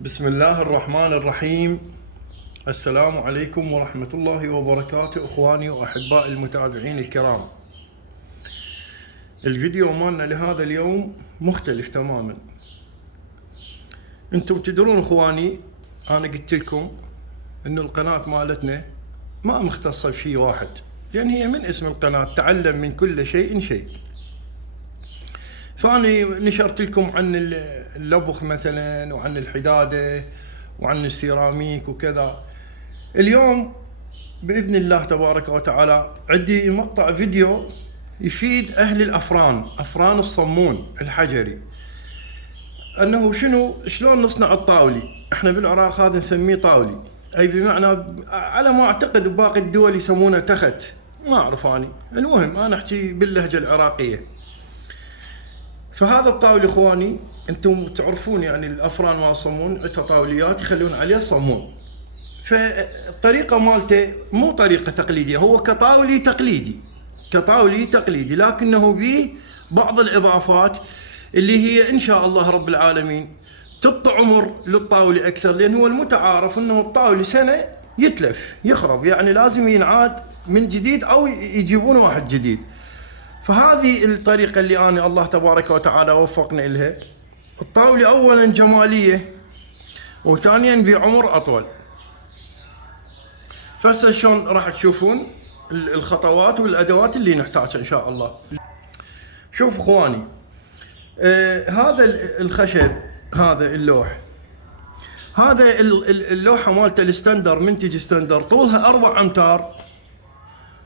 بسم الله الرحمن الرحيم. السلام عليكم ورحمة الله وبركاته اخواني واحبائي المتابعين الكرام. الفيديو مالنا لهذا اليوم مختلف تماما. انتم تدرون اخواني، انا قلت لكم انه القناة مالتنا ما مختصة بشيء واحد، لان هي من اسم القناة تعلم من كل شيء شيء. فأنا نشرت لكم عن اللبخ مثلا، وعن الحدادة، وعن السيراميك وكذا. اليوم بإذن الله تبارك وتعالى عندي مقطع فيديو يفيد أهل الأفران، أفران الصمون الحجري، أنه شلون نصنع الطاولي. احنا بالعراق هذا نسميه طاولي، أي بمعنى على ما أعتقد باقي الدول يسمونه تخت، ما أعرف أنا. المهم أنا أحكي باللهجة العراقية. فهذا الطاولي اخواني انتم تعرفون، يعني الافران ما صمون عندها طاوليات يخلون عليها صمون. فالطريقه مالته مو طريقه تقليديه، هو كطاولي تقليدي لكنه به بعض الاضافات اللي هي ان شاء الله رب العالمين تبطي عمر للطاولي اكثر، لان هو المتعارف انه الطاولي سنه يتلف يخرب، يعني لازم ينعاد من جديد او يجيبون واحد جديد. فهذه الطريقة اللي أنا الله تبارك وتعالى وفقني إلها. الطاولة أولا جمالية، وثانيا بعمر أطول. فهسه شلون راح تشوفون الخطوات والأدوات اللي نحتاجها إن شاء الله. شوف إخواني، هذا الخشب، هذا اللوح، هذا اللوحة مالته الستاندر، منتج ستاندر، طولها 4 أمتار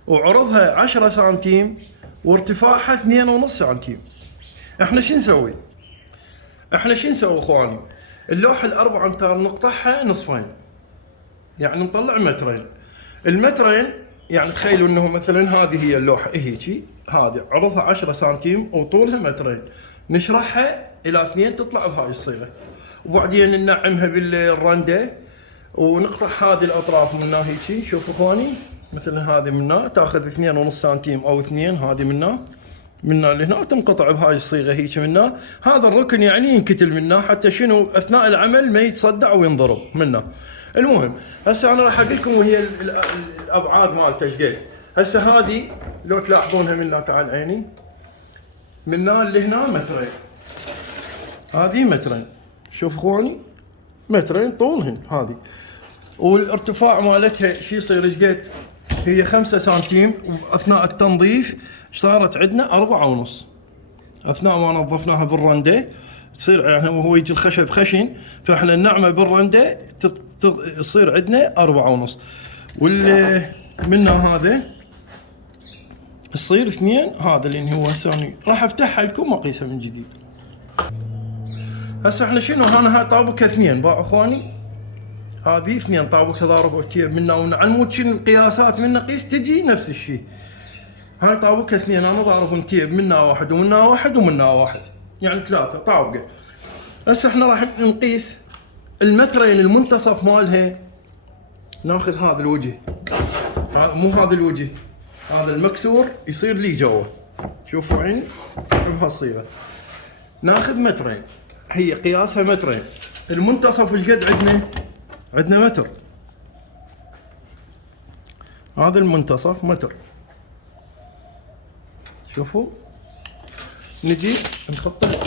وعرضها 10 سنتيم وارتفاعها 2.5 سنتيم. احنا شو نسوي؟ اخواني؟ اللوحة ال4 امتار نقطعها نصفين، يعني نطلع مترين. المترين يعني تخيلوا انه مثلا هذه هي اللوحة هيجي، هذه عرضها 10 سنتيم وطولها مترين، نشرحها الى 2 تطلع بهاي الصيغة، وبعدين ننعمها بالرندة ونقطع هذه الاطراف منها هيجي. شوفوا اخواني، مثلا هذه منها تاخذ 2.5 سنتيم او 2، هذه منها لهنا تنقطع بهاي الصيغه هيك منها. هذا الركن يعني ينكتل منها حتى شنو اثناء العمل ما يتصدع وينضرب منها. المهم هسه انا راح اقول لكم وهي الابعاد مالته ايش قد. هسه هذه لو تلاحظونها منها، تعال عيني، منها اللي هنا مترين، هذه مترين. شوف اخواني، مترين طولهن هذه، والارتفاع مالتها شو يصير ايش قد؟ هي 5 سنتيم، واثناء التنظيف صارت عندنا 4.5. اثناء ما نظفناها بالرندة تصير، يعني وهو يجي الخشب خشن، فاحنا نعمه بالرندة تصير عندنا 4.5. واللي منها هذا تصير 2. هذا اللي هو الثاني راح افتحها لكم واقيسها من جديد. هسه احنا شنو، هاي طابقها 2 باع اخواني، هذه 2 طابق، هذا ربع تيب منا ونعلموا شنو القياسات من نقيس تجي نفس الشيء. هاي طابقها 2، انا ضارب تيب منا واحد ومنا واحد ومنا واحد، يعني 3 طابقه. هسه احنا راح نقيس المترين المنتصف مالها. ناخذ هذا الوجه، مو هذا الوجه، هذا المكسور يصير لي جوا، شوفوا عيني بهالصيغه. ناخذ مترين، هي قياسها مترين. المنتصف ايش قد عندنا متر، هذا المنتصف متر. شوفوا، نجي نخطه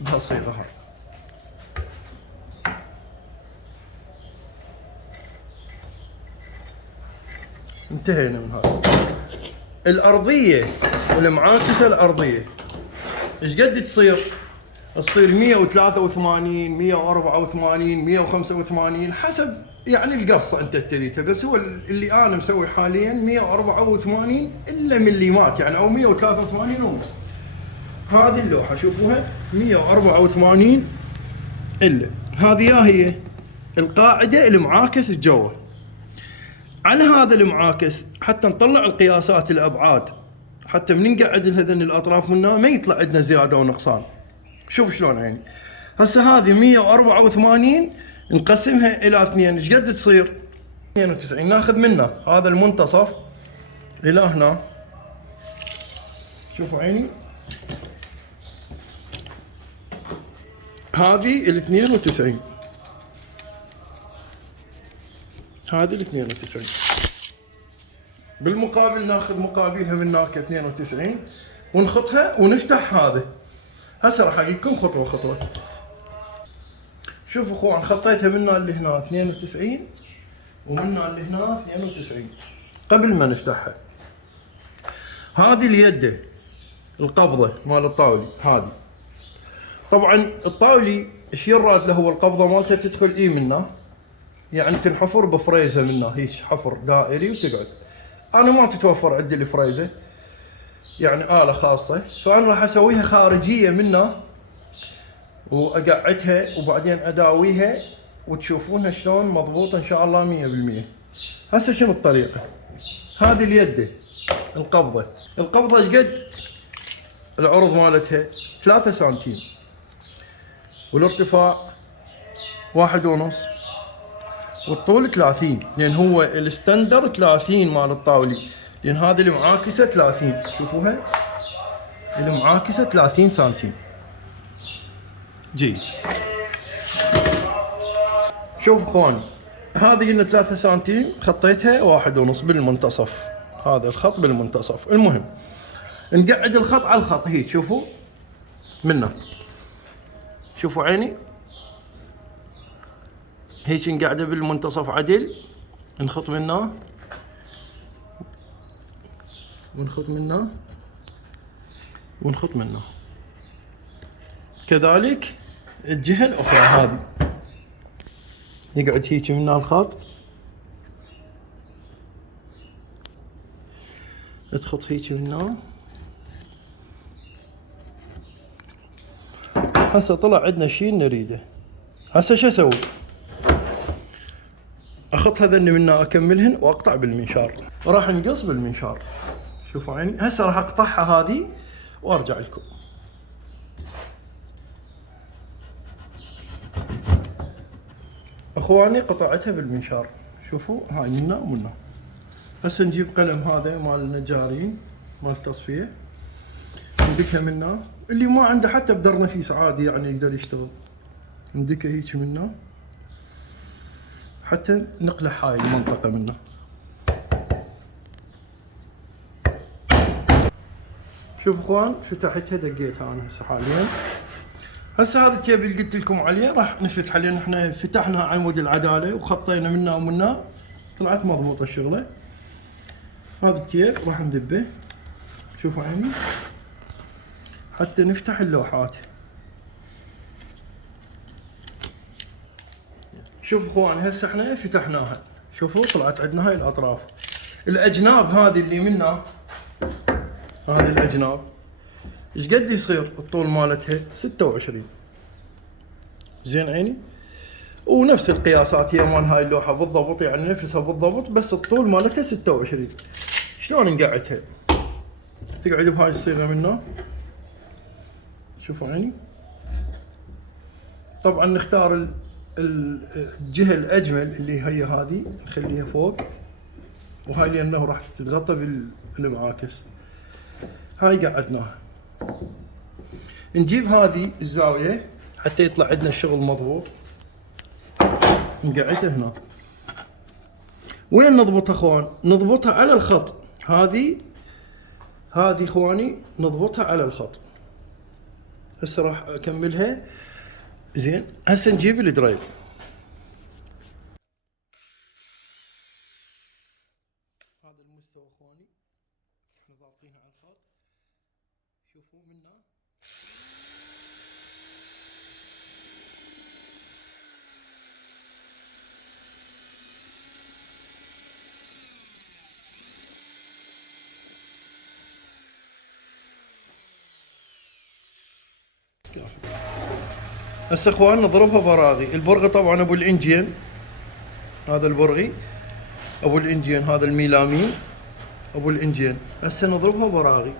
بهالصيغه هاي. انتهينا من هذا. الارضيه، المعاكسه الارضيه ايش قد تصير 183 184 185 حسب يعني القصه انت تريدها. بس هو اللي انا مسوي حاليا 184 الا مليمات، يعني او 183 ونص. هذه اللوحه شوفوها 184 الا. هذه هي القاعده المعاكس الجوه. على هذا المعاكس حتى نطلع القياسات الابعاد، حتى من نقعد هذين الاطراف منها ما يطلع عندنا زياده ونقصان. شوف شلون يعني. هسه هذه 184 نقسمها الى 2 ايش قد تصير؟ 92. ناخذ منه هذا المنتصف الى هنا، شوفوا عيني، هذه ال 92 هذه ال 92. بالمقابل ناخذ مقابلها من هناك 92 ونخطها ونفتح هذا. هسه راح اقول لكم خطوه خطوه. شوفوا اخوان، خطيتها من هنا اللي هنا 92 ومن هنا اللي هنا 92 قبل ما نفتحها. هذه اليده القبضه مال الطاولي هذه. طبعا الطاولي ايش يراد له؟ هو القبضه مالته تدخل منه، يعني تنحفر بفريزه منه، هيك حفر دائري وتقعد. انا ما تتوفر عندي الفريزه، يعني آلة خاصة، فأنا راح أسويها خارجية منه وأقعدها وبعدين أداويها وتشوفونها شلون مضبوطة إن شاء الله 100%. هسه شنو الطريقة؟ هذه اليدة القبضة. القبضة ايش قد؟ العرض مالتها 3 سنتيم والارتفاع 1.5 والطول 30، لأن هو الستاندر 30 مال الطاولي، لأن هذه المعاكسة 30. شوفوها المعاكسة 30 سنتيم. جيد. شوف اخوان، هذه قلنا 3 سنتيم، خطيتها 1.5 بالمنتصف، هذا الخط بالمنتصف. المهم نقعد الخط على الخط هيك، شوفوا منه، شوفوا عيني هيك نقعده بالمنتصف عدل، نخط منه ونخط منه ونخط منه. كذلك الجهة الأخرى هذه يقعد هيك من الخط، تخط هيك منه. هسه طلع عندنا شيء نريده. هسه شو اسوي؟ اخط هذني منه اكملهن واقطع بالمنشار، وراح نقص بالمنشار. شوفوا عيني، هسه راح اقطعها هذه وارجع لكم. اخواني قطعتها بالمنشار، شوفوا هاي منا ومنا. هسه نجيب قلم هذا مال النجارين مال التصفيه، ندكها منا، اللي ما عنده حتى بدر نفيس عادي يعني يقدر يشتغل، ندكها هيك منا حتى نقلع هاي المنطقه منا. شوف اخوان، فتحتها دقيتها انا هسه حاليا. هسه هذا التيب اللي قلت لكم عليه راح نفتح، لان احنا فتحنا عمود العداله وخطينا منا ومنا، طلعت مضبوطه الشغله. هذا التيب راح نذبه، شوفوا عيني، حتى نفتح اللوحات. شوف اخوان، هسه احنا فتحناها، شوفوا طلعت عندنا هاي الاطراف. الاجناب هذه اللي منا، هذه الاجناب ايش قد يصير الطول مالتها؟ 26. زين عيني، ونفس القياسات هي مال هاي اللوحه بالضبط، يعني نفسها بالضبط، بس الطول مالتها 26. شلون نقعدها؟ تقعد بهاي الصيغه منه، شوفوا عيني. طبعا نختار الجهه الاجمل اللي هي هذه، نخليها فوق، وهاي لانه راح تتغطى بالمعاكس. هاي قعدناها. نجيب هذه الزاويه حتى يطلع عندنا الشغل مضبوط، نقعدها هنا. وين نضبطها اخوان؟ نضبطها على الخط. هذه اخواني نضبطها على الخط. هسه راح اكملها. زين، هسه نجيب الدرايل. هذا المستوى اخواني احنا ضابطينها على الخط، شوفوا منا. هسه اخوان نضربها براغي. البرغي طبعا ابو الانجين، هذا البرغي ابو الانجين، هذا الميلامين ابو الانجين. هسه نضربها براغي.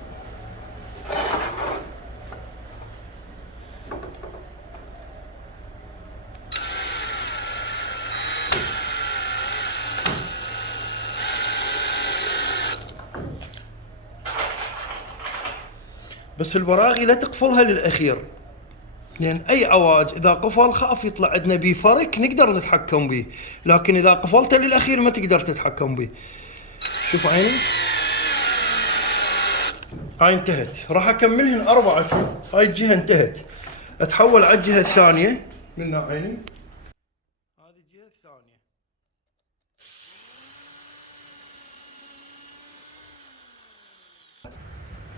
بس البراغي لا تقفلها للاخير، لان اي عواج اذا قفل خاف يطلع عندنا بيه فرق نقدر نتحكم به، لكن اذا قفلته للاخير ما تقدر تتحكم به. شوف عيني هاي انتهت، راح اكملهن 4 شوف. هاي الجهه انتهت، اتحول على الجهه الثانيه من عيني. هذه الجهه الثانيه.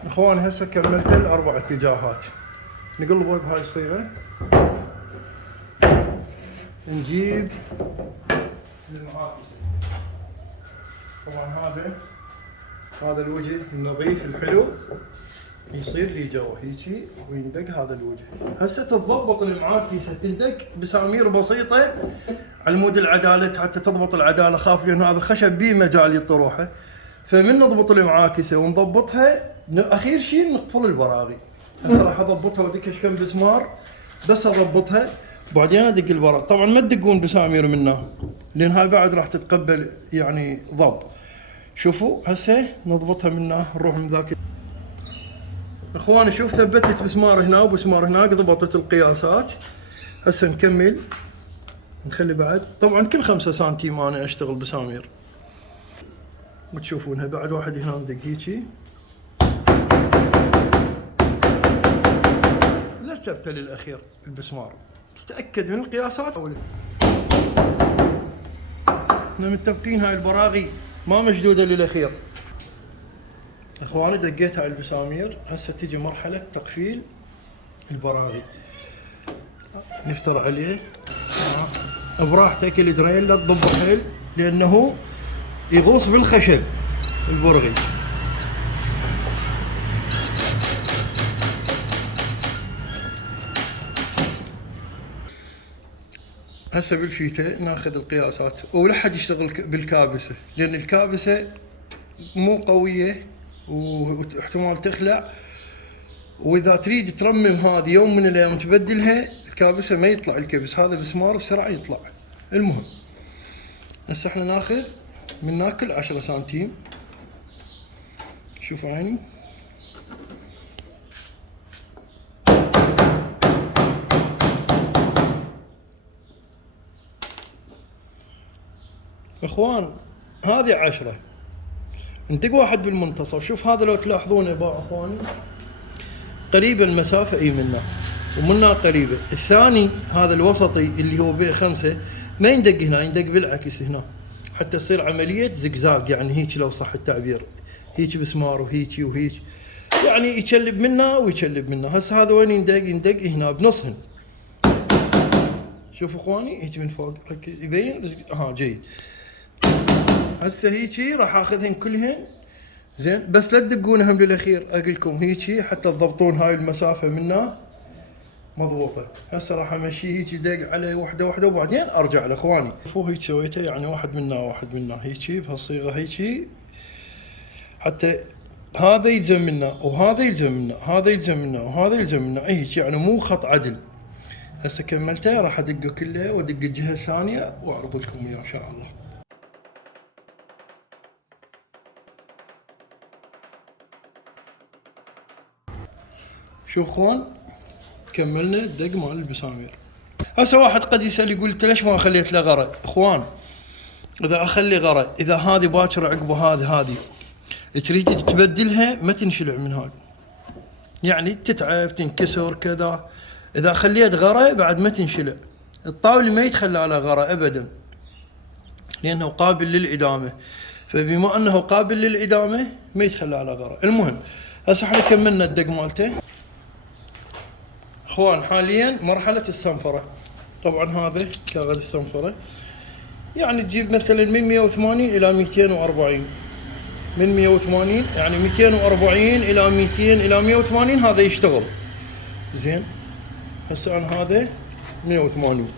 اخوان هسه كملت ال4 اتجاهات. نقلبه بهاي الصيغه، نجيب المعاكس. طبعا هذا الوجه النظيف الحلو يصير لي جوا هيجي ويندق هذا الوجه. هسه تتضبط المعاكسه، تندق بسامير بسيطه على مود العداله حتى تضبط العداله. خاف لان هذا الخشب بيه مجال يطروحه، فمن نضبط المعاكسه ونضبطها اخير شيء نقفل البراغي. هسه راح اضبطها وادكش كم بسمار بس اضبطها، بعدين ادق البراغي. طبعا ما تدقون بسامير منها لان هاي بعد راح تتقبل يعني ضب. شوفوا هسه نضبطها منه، نروح من ذاك. اخواني شوف ثبتت مسمار هنا ومسمار هناك، ضبطت القياسات. هسه نكمل نخلي بعد. طبعا كل 5 سنتيم انا اشتغل بسامير، وتشوفونها بعد واحد هنا ندق هيجي. لا تثبته للاخير البسمار، تتاكد من القياسات. احنا متفقين هاي البراغي ما مشدوده للاخير. اخواني دقيت هاي البسامير، هسه تجي مرحله تقفيل البراغي. نفتر عليه براحتك الدرين، لا تضبط حيل لانه يغوص بالخشب البرغي. هسه بالفيته ناخذ القياسات، ولا حد يشتغل بالكابسه لان الكابسه مو قويه واحتمال تخلع، واذا تريد ترمم هذه يوم من الايام تبدلها الكابسه ما يطلع الكبس، هذا مسمار بسرعه يطلع. المهم هسه احنا ناخذ من ناكل 10 سنتيم. شوف عيني اخوان، هذه 10 ندق واحد بالمنتصف. شوف هذا لو تلاحظون يا اخواني قريبه المسافه اي منه ومنها قريبه. الثاني هذا الوسطي اللي هو ب5 ما يندق هنا، يندق بالعكس هنا حتى تصير عمليه زقزاق، يعني هيك لو صح التعبير، هيك بسمار وهيك وهيك، يعني يشلب منها ويشلب منها. هسه هذا وين يندق؟ يندق هنا بنصهن. شوفوا اخواني هيك من فوق يبين جيد. هسه هيجي راح اخذهن كلهن زين، بس لا تدقونهم للاخير اقلكم هيجي حتى تضبطون هاي المسافه منا مضبوطه. هسه راح امشي هيجي دق عليه وحده وحده وبعدين ارجع له. اخواني شوفوا هيك سويته، يعني واحد منا هيجي بهالصيغه هيجي حتى هذا يلزم منا وهذا يلزم منا، هذا يلزم منا وهذا يلزم منا، هيك يعني مو خط عدل. هسه كملته راح ادقه كله وادق الجهه الثانيه واعرض لكم اياه ان شاء الله. شوف اخوان كملنا الدق مال البسامير. هسه واحد قد يسال يقول انت ليش ما خليت له غرة؟ اخوان اذا اخلي غرة، اذا هذه باكر عقب هذه تريد تبدلها ما تنشلع من هذا، يعني تتعب تنكسر كذا. اذا خليت غرة بعد ما تنشلع. الطاولة ما يتخلى على غرة ابدا لانه قابل للادامة، فبما انه قابل للادامة ما يتخلى على غرة. المهم هسه احنا كملنا الدق مالته. اخوان حاليا مرحلة الصنفرة. طبعا هذا كاغذ الصنفرة، يعني تجيب مثلا من 180 الى 240، من 180 يعني 240 الى 200 الى 180 هذا يشتغل زين. هسه انا هذا 180.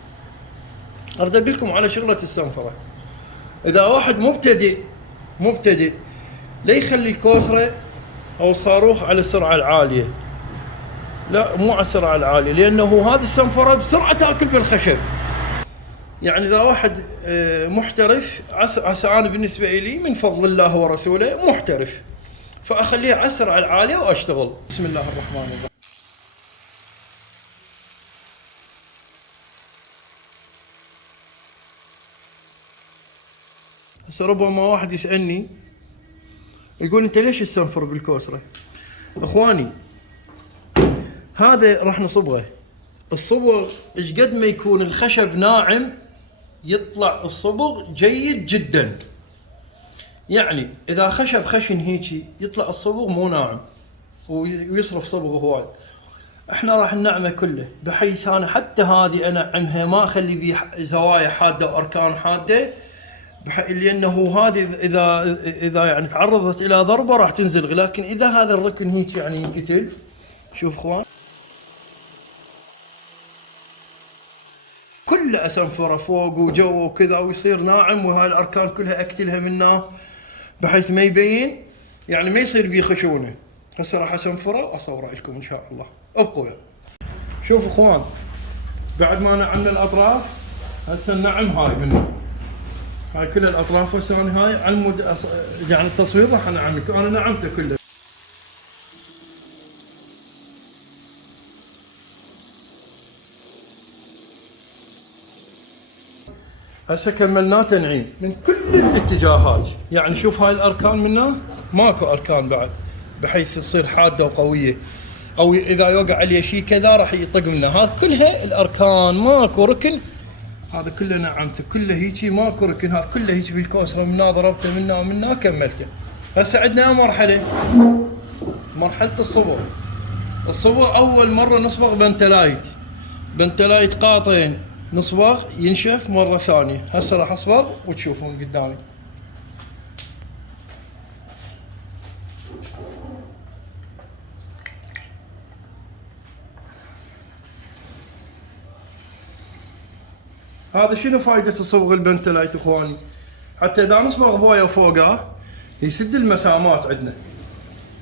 اريد اقول لكم على شغلة الصنفرة. اذا واحد مبتدئ لا يخلي الكوسرة او الصاروخ على السرعة العالية، لا مو على السرعة العالية، لانه هذه الصنفرة بسرعة تاكل بالخشب. يعني اذا واحد محترف، عسى انا بالنسبة لي من فضل الله ورسوله محترف، فاخليه على السرعة العالية واشتغل. بسم الله الرحمن الرحيم. هسه ربما واحد يسالني يقول انت ليش تسنفر بالكوسره؟ اخواني هذا راح نصبغه. الصبغ ايش قد ما يكون الخشب ناعم يطلع الصبغ جيد جدا. يعني اذا خشب خشن هيجي يطلع الصبغ مو ناعم ويصرف صبغ هواي. احنا راح ننعمه كله بحيث انا حتى هذه انعمها ما اخلي بيه زوايا حاده واركان حاده، لانه هذه اذا يعني تعرضت الى ضربه راح تنزلق، لكن اذا هذا الركن هيك يعني ينقتل. شوف اخوان كله اسنفره فوق وجو وكذا ويصير ناعم، وهاي الاركان كلها اقتلها منه بحيث ما يبين يعني ما يصير بيه خشونه. هسه راح اسنفره واصوره لكم ان شاء الله. ابقوا. شوف اخوان بعد ما نعمنا الاطراف هسه النعم هاي منه، هاي كل الاطراف هسه انا هاي على يعني التصوير راح انعم لكم. انا نعمته كله. هسه كملناه تنعيم من كل الاتجاهات. يعني شوف هاي الاركان منه ماكو اركان بعد بحيث تصير حاده وقويه، او اذا يوقع عليه شيء كذا راح يطق منه. هذا كلها الاركان ماكو ركن، هذا كله نعمته كله هيجي ماكو ركن. هذا كله هيجي بالكوسره منه ضربته منه ومنه كملته. هسه عندنا مرحله، مرحله الصبغ. الصبغ اول مره نصبغ بنتلايت قاطين نصبغ ينشف مره ثانيه. هسه راح اصبغ وتشوفون قدامي. هذا شنو فائدة الصبغ البنتلايت اخواني؟ حتى اذا نصبغ بويه فوقه يسد المسامات عندنا.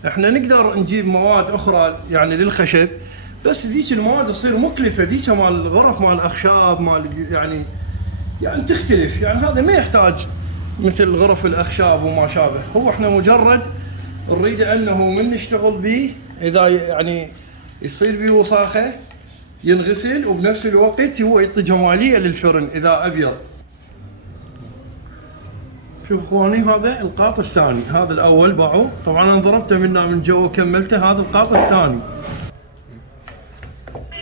احنا نقدر نجيب مواد اخرى يعني للخشب، بس ذيك المواد تصير مكلفة، ذيك مال الغرف مال الاخشاب مال يعني تختلف. يعني هذا ما يحتاج مثل غرف الاخشاب وما شابه. هو احنا مجرد نريد انه من نشتغل به اذا يعني يصير به وساخة ينغسل، وبنفس الوقت هو يعطي جماليه للفرن اذا ابيض. شوف اخواني هذا القاط الثاني، هذا الاول باعوا طبعا انا ضربته منه من جوا وكملته. هذا القاط الثاني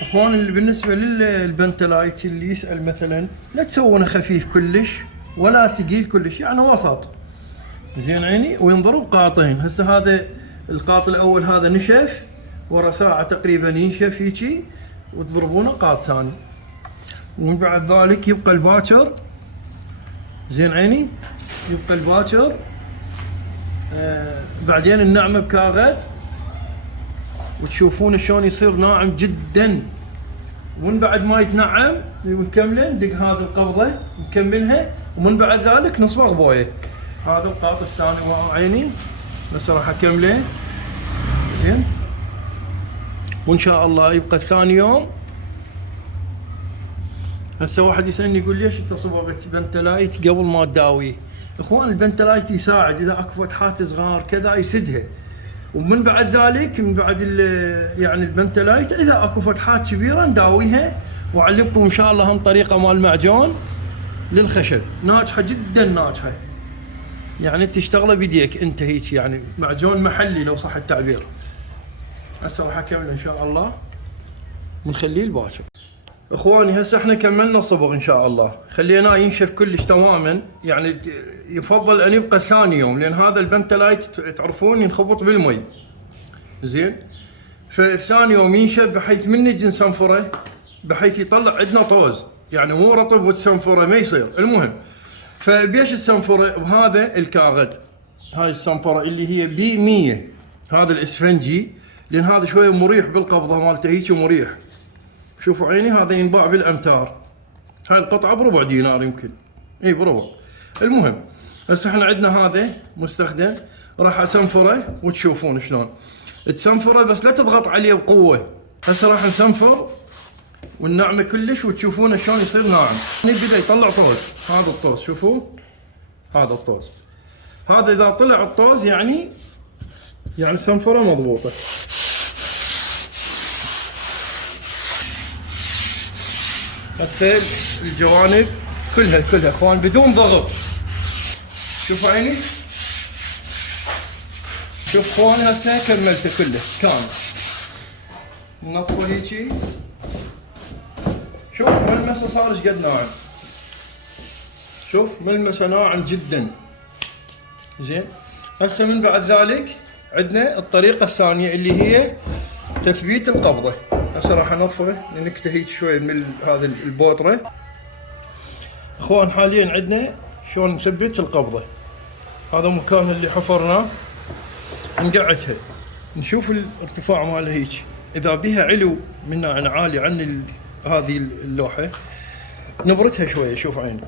اخواني. اللي بالنسبه للبنتلايت اللي يسال مثلا لا تسوونه خفيف كلش ولا ثقيل كلش، يعني وسط زين عيني، وينضرب قاطين. هسه هذا القاط الاول هذا نشف ورا ساعه تقريبا ينشف هيجي، وتضربونه قاط ثاني. ومن بعد ذلك يبقى الباكر زين عيني، يبقى الباكر بعدين النعمه بكاغد، وتشوفون شلون يصير ناعم جدا. ومن بعد ما يتنعم ونكمله ندق هذه القبضه نكملها، ومن بعد ذلك نصبغ بويه. هذا القاط الثاني عيني بس راح اكمله زين، وان شاء الله يبقى الثاني يوم. هسه واحد يسالني يقول ليش انت صبغت بنتلايت قبل ما تداويه؟ اخوان البنتلايت يساعد اذا اكو فتحات صغار كذا يسدها، ومن بعد ذلك من بعد يعني البنتلايت اذا اكو فتحات كبيره نداويها. واعلمكم ان شاء الله هم طريقه مال معجون للخشب ناجحه جدا ناجحه، يعني تشتغله بيديك انت هيك، يعني معجون محلي لو صح التعبير. هسه راح اكمل ان شاء الله ونخليه الباشر. اخواني هسه احنا كملنا صبغ ان شاء الله، خليناه ينشف كلش تماما. يعني يفضل ان يبقى ثاني يوم، لان هذا البنتلايت تعرفون ينخبط بالمي زين. فالثاني يوم ينشف بحيث من نجي نسنفره بحيث يطلع عندنا طوز، يعني مو رطب وتسنفره ما يصير. المهم فبيش تسنفره بهذا الكاغد، هاي السنفره اللي هي بي 100، هذا الاسفنجي، لان هذا شويه مريح بالقبضه مالته هيك مريح. شوفوا عيني هذا ينباع بالامتار، هاي القطعه بربع دينار يمكن، اي بربع. المهم هسه احنا عندنا هذا مستخدم، راح اسنفره وتشوفون شلون تسنفره، بس لا تضغط عليه بقوه. هسه راح نسنفر والنعمه كلش وتشوفونه شلون يصير ناعم. بدا يطلع طوز، هذا الطوز شوفوا، هذا الطوز، هذا اذا طلع الطوز يعني سنفره مضبوطه. هسه الجوانب كلها اخوان بدون ضغط، شوف عيني، شوف خوان هسه كملته كله كامل. نطفه هيجي، شوف ملمسه صار ايش قد ناعم، شوف ملمسه ناعم جدا. زين، هسه من بعد ذلك عندنا الطريقة الثانية اللي هي تثبيت القبضة. هسه راح انظفه نكته هيك شوي من هذا البوترة. اخوان حاليا عندنا شلون نثبت القبضة. هذا مكان اللي حفرناه، نقعدها نشوف الارتفاع مالها هيك، اذا بها علو من عالي عن هذه اللوحة نبرتها شوية. شوف عيني،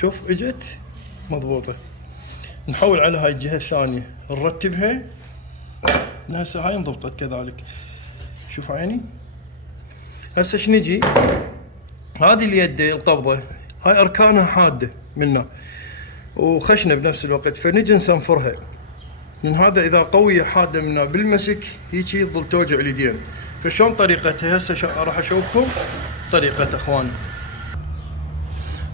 شوف اجت مضبوطة. نحول على هاي الجهة الثانية نرتبها. هسه هاي انضبطت كذلك. شوف عيني، هسه شنجي هذه اليد القبضة هاي اركانها حادة منا وخشنة بنفس الوقت، فنجي نسنفرها. من هذا اذا قوية حادة منا بالمسك هيجي تظل توجع اليدين. فشلون طريقتها هسه راح اشوفكم طريقة اخوان.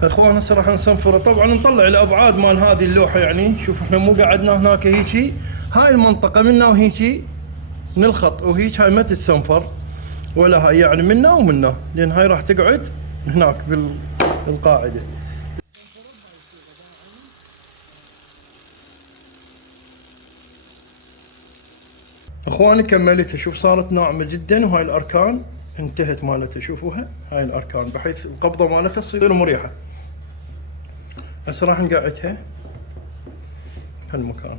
اخوان هسه راح نصنفره. طبعا نطلع الابعاد مال هذه اللوحه. يعني شوف احنا مو قعدنا هناك هيجي، هاي المنطقه منا وهيجي من الخط وهيك، هاي ما تتصنفر ولا هاي، يعني منا ومنا، لان هاي راح تقعد هناك بالقاعده. اخواني كملتها، شوف صارت ناعمه جدا، وهاي الاركان انتهت مالتها. شوفوها هاي الاركان بحيث القبضه مالتها تصير مريحه. هسه راح نقعدها هالمكان،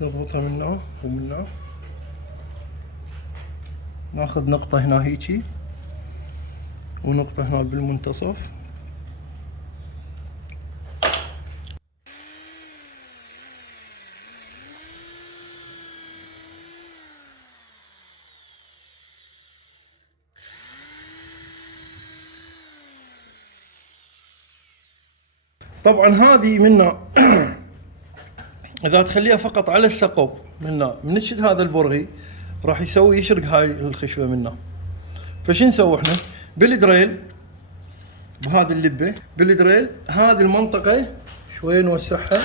نضبطها من هنا ومن هنا، ناخذ نقطة هنا هيجي ونقطة هنا بالمنتصف. طبعا هذه منا اذا تخليها فقط على الثقب منا منشد هذا البرغي راح يسوي يشرق هاي الخشبه منا. فشو نسوي احنا بالدريل بهذه اللبه، بالدريل هذه المنطقه شويه نوسعها.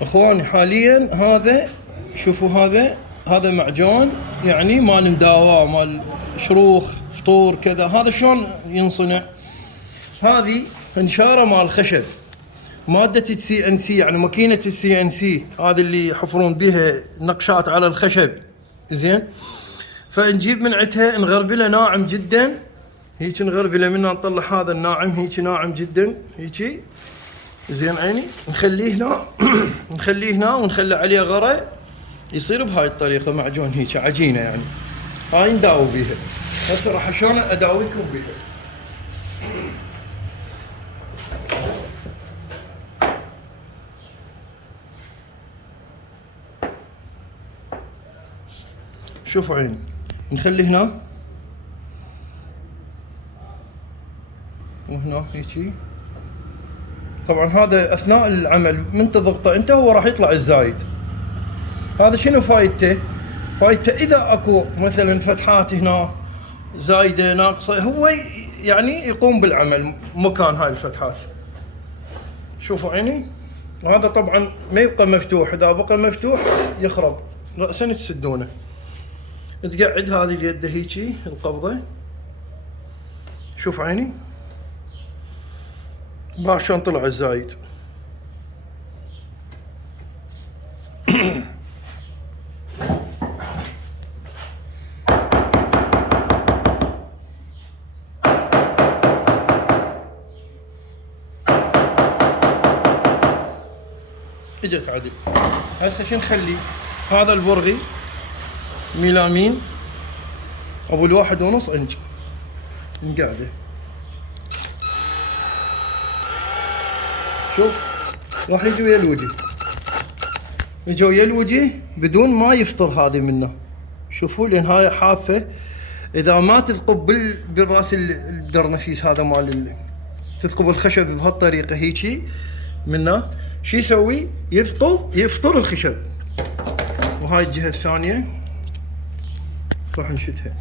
اخواني حاليا هذا شوفوا هذا معجون يعني مال مداواه، مال شروخ فطور كذا. هذا شلون ينصنع؟ هذه انشاره مال خشب، ماده السي ان سي، يعني ماكينه السي ان سي هذه اللي يحفرون بها نقشات على الخشب. زين، فنجيب من عندها نغربله ناعم جدا هيك، نغربله منها نطلع هذا الناعم هيك ناعم جدا هيك. زين عيني، نخليه هنا نخليه هنا ونخلي عليه غرة يصير بهاي الطريقة معجون هيك عجينة. يعني هاي نداوي بيها. هسه راح شلون اداويكم بيها. شوفوا عيني، نخلي هنا وهنا هيك. طبعا هذا اثناء العمل من تضغطه انت هو راح يطلع الزايد. هذا شنو فايدته؟ فايدته اذا اكو مثلا فتحات هنا زايده ناقصه هو يعني يقوم بالعمل مكان هاي الفتحات. شوفوا عيني، وهذا طبعا ما يبقى مفتوح، اذا بقى مفتوح يخرب راسا تسدونه. تقعد هذه اليد هيجي القبضه. شوف عيني باع شلون طلع الزايد. اجت عدل. هسه شو نخلي؟ هذا البرغي ميلامين ابو 1.5 انش نقعده. شوف راح يجي ويا الوجه اجوا يلوجه بدون ما يفطر هذه منه. شوفوا لان هاي حافه، اذا ما تثقب بالراس الدرنفيس هذا مال تثقب الخشب بهالطريقه هيجي منه، شو يسوي؟ يثقب يفطر الخشب. وهاي الجهه الثانيه راح نشدها.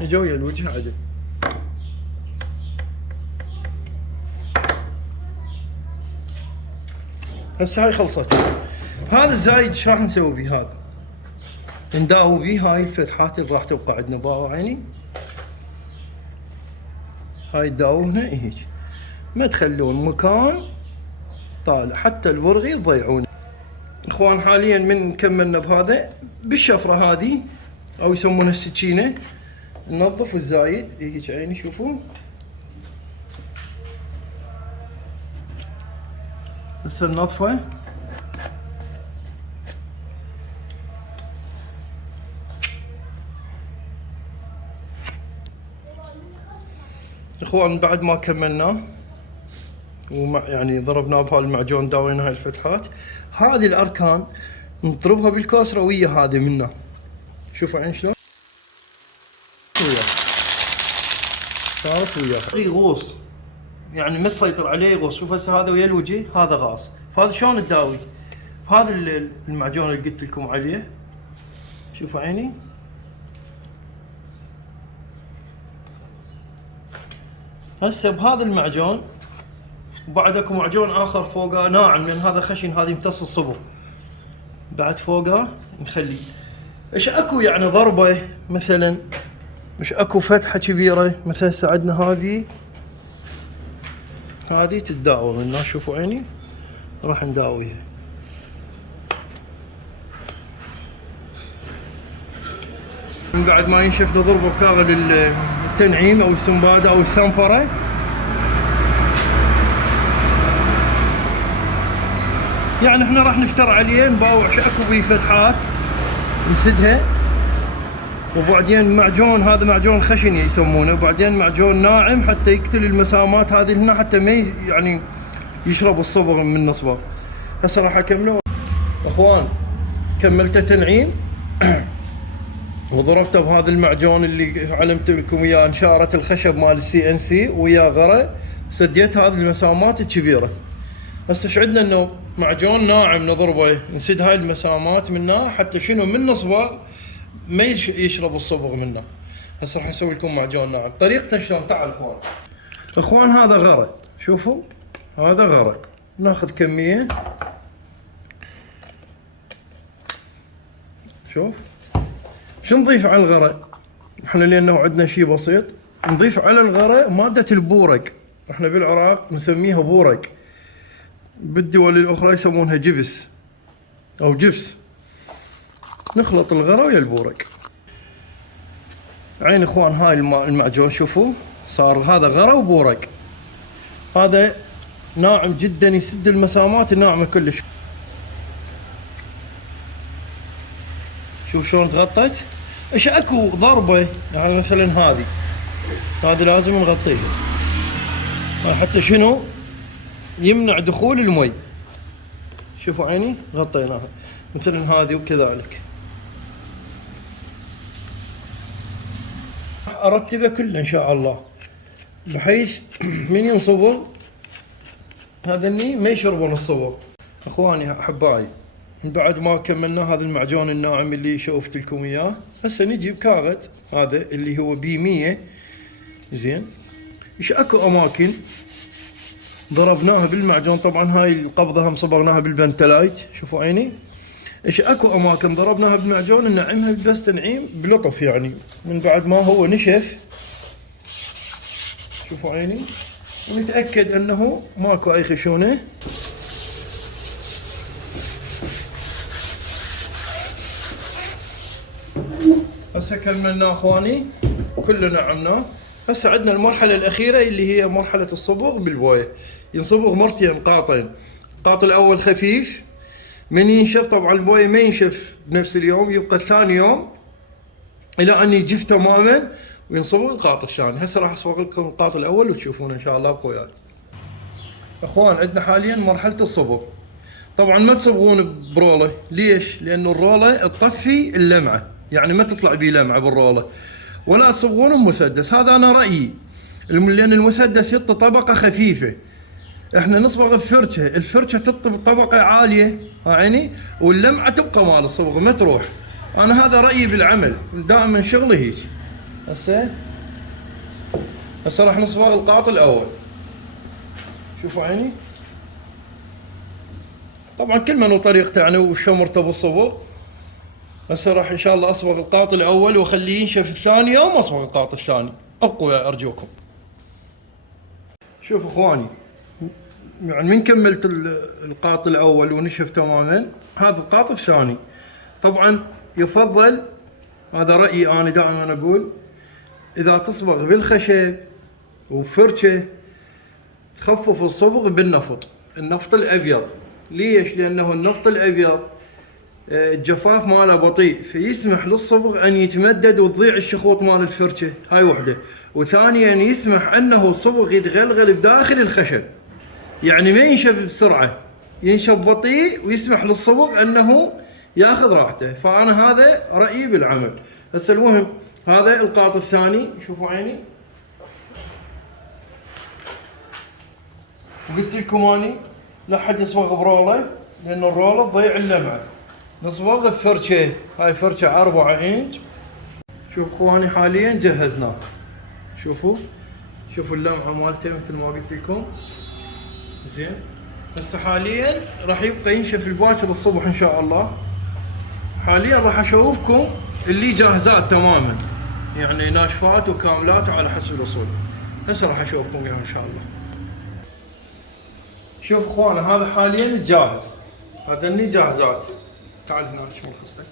اجوا يلوجه عدل. هسه هاي خلصت. هذا الزايد ايش راح نسوي بيه؟ هذا نداوي بيه هاي الفتحات اللي راح تبقى عندنا. باو عيني هاي تداوونها هيك، ما تخلون مكان طالع حتى الورغي تضيعونه. اخوان حاليا من كملنا بهذا بالشفره هذه او يسمونها السكينه، ننظف الزايد هيك عيني. شوفوا هسه ننظفه. اخوان بعد ما كملناه يعني ضربناه بهالمعجون، داوينا هاي الفتحات، هذه الاركان نضربها بالكوسره ويا هذه منه. شوفوا عين شلون صارت وياها يغوص، يعني ما تسيطر عليه يغوص. شوف هسه هذا ويا الوجه هذا غاص، فهذا شلون تداوي؟ بهذا المعجون اللي قلت لكم عليه. شوفوا عيني هسه بهذا المعجون، وبعد اكو معجون اخر فوقه ناعم لان هذا خشن، هذه يمتص الصبغ. بعد فوقه نخليه. ايش اكو يعني ضربه مثلا، مش اكو فتحه كبيره مثلا هسه عندنا هذه تتداوى منها. شوفوا عيني راح نداويها. من بعد ما ينشف نضربه بكاغل التنعيم او السنباده او السنفره. يعني احنا راح نفتر عليه نباوع اكو بيه فتحات نسدها، وبعدين معجون هذا معجون خشن يسمونه، وبعدين معجون ناعم حتى يقتل المسامات هذه هنا حتى ما يعني يشرب الصبغ من نصبه. هسه راح اكمله اخوان. كملته تنعيم وضربته بهذا المعجون اللي علمت لكم اياه، نشاره الخشب مال CNC ويا غره، سديت هذه المسامات الكبيره. هسه ايش عندنا؟ انه معجون ناعم نضربه نسد هاي المسامات منه حتى شنو من نصبه ما يشرب الصبغ منه. هسه راح نسوي لكم معجون ناعم. طريقته شلون؟ تعال اخوان هذا غره. شوفوا هذا غره، ناخذ كميه. شوف شو نضيف على الغره احنا لانه عندنا شيء بسيط. نضيف على الغره ماده البورق، احنا بالعراق نسميها بورق، بالدول الاخرى يسمونها جبس او جفس. نخلط الغره ويا البورق. عين اخوان هاي المعجون شوفوا صار هذا غره وبورق. هذا ناعم جدا يسد المسامات الناعمه كلش. شوف شلون تغطت. ايش اكو ضربه يعني مثلا هذه لازم نغطيها حتى شنو يمنع دخول المي. شوفوا عيني غطيناها. مثلا هذه وكذلك ارتبه كله ان شاء الله بحيث من ينصبغ هذني ما يشربون الصبغ. اخواني احبائي من بعد ما كملنا هذا المعجون الناعم اللي شوفت لكم اياه، هسه نجي بكاغد هذا اللي هو B100. زين ايش اكو اماكن ضربناها بالمعجون، طبعا هاي القبضه هم صبغناها بالبنتلايت. شوفوا عيني ايش اكو اماكن ضربناها بالمعجون ننعمها بس تنعيم بلطف يعني من بعد ما هو نشف. شوفوا عيني ونتاكد انه ماكو اي خشونه. هسه كملنا اخواني كله نعمناه. هسه عندنا المرحله الاخيره اللي هي مرحله الصبغ بالبويه. ينصبغ مرتين قاطين، القاط الاول خفيف من ينشف. طبعا البويه ما ينشف بنفس اليوم، يبقى ثاني يوم الى ان يجف تماما، وينصبغ القاط الثاني. هسه راح اصبغ لكم القاط الاول وتشوفون ان شاء الله بقوياي. اخوان عندنا حاليا مرحله الصبغ. طبعا ما تصبغون برولة، ليش؟ لانه الرولة تطفي اللمعة، يعني ما تطلع بيه لمعة بالرولة، ولا تصبغون بمسدس. هذا انا رأيي، لان المسدس يعطي طبقة خفيفة، احنا نصبغ بفرشة، الفرشة تعطي طبقة عالية عيني، واللمعة تبقى مال الصبغ ما تروح. انا هذا رأيي بالعمل، دائما شغلي هيك. هسه راح نصبغ القاط الاول. شوفوا عيني، طبعا كل من وطريقته يعني وشمرته بالصبغ. هسه راح ان شاء الله اصبغ القاط الاول واخليه ينشف الثاني يوم اصبغ القاط الثاني. ابقوا يا ارجوكم. شوفوا اخواني، يعني من كملت القاط الاول ونشف تماما، هذا القاط الثاني. طبعا يفضل، هذا رايي انا دائما اقول، اذا تصبغ بالخشب وفرشه تخفف الصبغ بالنفط، النفط الابيض. ليش؟ لانه النفط الابيض الجفاف ماله بطيء، فيسمح للصبغ ان يتمدد وتضيع الشخوط مال الفرشه، هاي وحده. وثانيا يسمح انه الصبغ يتغلغل بداخل الخشب، يعني ما ينشف بسرعه، ينشف بطيء ويسمح للصبغ انه ياخذ راحته. فانا هذا رايي بالعمل. هسه المهم هذا القاط الثاني. شوفوا عيني، وقلت لكم اني لا حد يصبغ برولة، لان الرولة تضيع اللمعة. نصبغ بفرشة، هاي فرشة 4 انش. شوف اخواني حاليا جهزناه، شوفوا اللمعة مالته مثل ما قلت لكم. زين، هسه حاليا راح يبقى ينشف الباكر الصبح ان شاء الله. حاليا راح اشوفكم اللي جاهزات تماما، يعني ناشفات وكاملات وعلى حسب الاصول. هسه راح اشوفكم اياها ان شاء الله. شوف اخوانا، هذا حاليا جاهز، هذني جاهزات. تعال هنا شو خصك،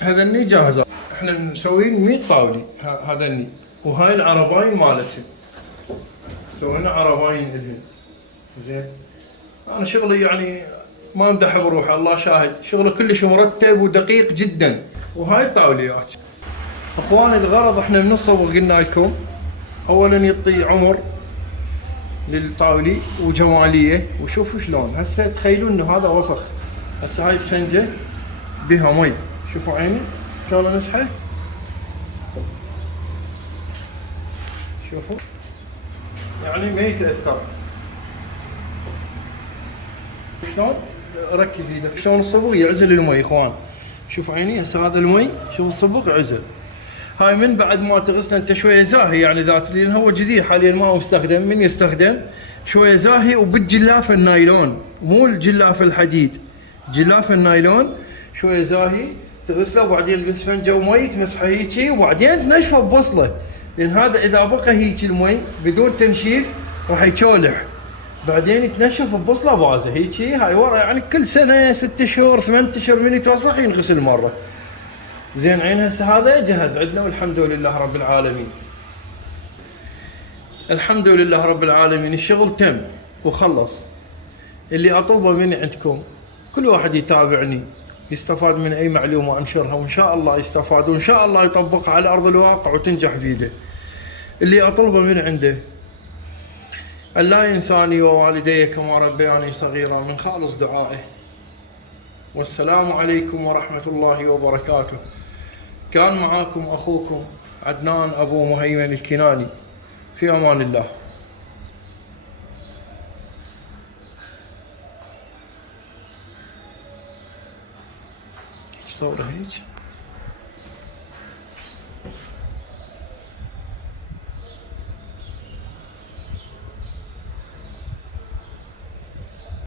هذني جاهزات. احنا مسوين 100 طاولة هذني، وهاي العرباين مالتي سوينا عرباين الهن. زين، انا شغلي يعني ما امدح بروحي، الله شاهد، شغله كلش مرتب ودقيق جدا. وهاي الطاوليات اخواني، الغرض احنا من الصبغ قلنا لكم اولا يعطي عمر للطاولي وجماليه. وشوفوا شلون هسه تخيلوا انه هذا وسخ، هسه هاي اسفنجه بها مي، شوفوا عيني شلون مسحه، شوفوا يعني ما يتاثر. شلون ركز ايدك شلون الصبغ يعزل المي اخوان. شوفوا عيني هسه هذا المي، شوف الصبغ عزل. هاي من بعد ما تغسل انت شويه زاهي يعني ذات، لان هو جديد حاليا ما هو مستخدم، من يستخدم شويه زاهي وبالجلافه النايلون، مو الجلافه الحديد، جلافه النايلون شويه زاهي تغسله، وبعدين بالاسفنجه ومي تمسحه هيجي، وبعدين تنشفه ببصله، لان هذا اذا بقى هيجي المي بدون تنشيف راح يشولح، بعدين يتنشف ببصله بازه هيجي. هاي ورا يعني كل سنه 6 شهور 8 اشهر من يتوسخ ينغسل مره. زين عين هسه هذا جهز عندنا والحمد لله رب العالمين. الحمد لله رب العالمين، الشغل تم وخلص. اللي اطلبه مني عندكم كل واحد يتابعني يستفاد من اي معلومه انشرها، وان شاء الله يستفاد، وان شاء الله يطبقها على ارض الواقع وتنجح بيده. اللي اطلبه من عنده أن لا ينساني ووالدي كما ربياني صغيرا من خالص دعائه. والسلام عليكم ورحمة الله وبركاته. كان معاكم أخوكم عدنان أبو مهيمن الكناني، في أمان الله. صورة هيك.